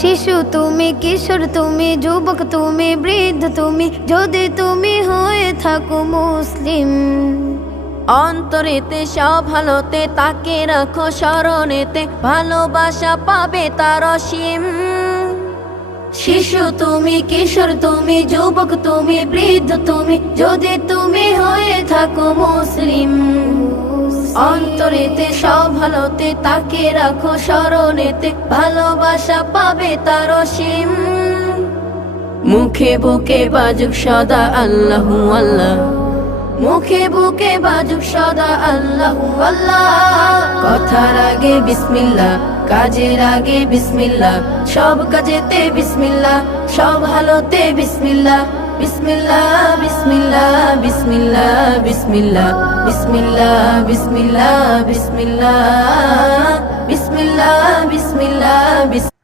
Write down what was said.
শিশু তুমি, কিশোর তুমি, যুবক তুমি, বৃদ্ধ তুমি, যদি তুমি হয়ে থাকো মুসলিম। অন্তরেতে সব ভালোতে তাকে রাখো স্মরণেতে, ভালোবাসা পাবে তার অসীম। শিশু তুমি, কিশোর তুমি, যুবক তুমি, বৃদ্ধ তুমি, যদি তুমি হয়ে থাকো মুসলিম। অন্তরেতে সব ভালোতে তাকে রাখো স্মরণেতে, ভালোবাসা পাবে তার অসীম। মুখে বুকে বাজুক সদা আল্লাহু আল্লাহ, মুখে বুকে বাজুক সদা আল্লাহু আল্লাহ। কথার আগে বিসমিল্লাহ, কাজের আগে বিসমিল্লাহ, সব কাজেতে বিসমিল্লাহ, সব ভালোতে বিসমিল্লাহ। বিসমিল্লাহ বিসমিল্লাহ বিসমিল্লাহ বিসমিল্লাহ বিসমিল্লাহ বিসমিল্লাহ বিসমিল্লাহ বিসমিল্লাহ বিসমিল্লাহ।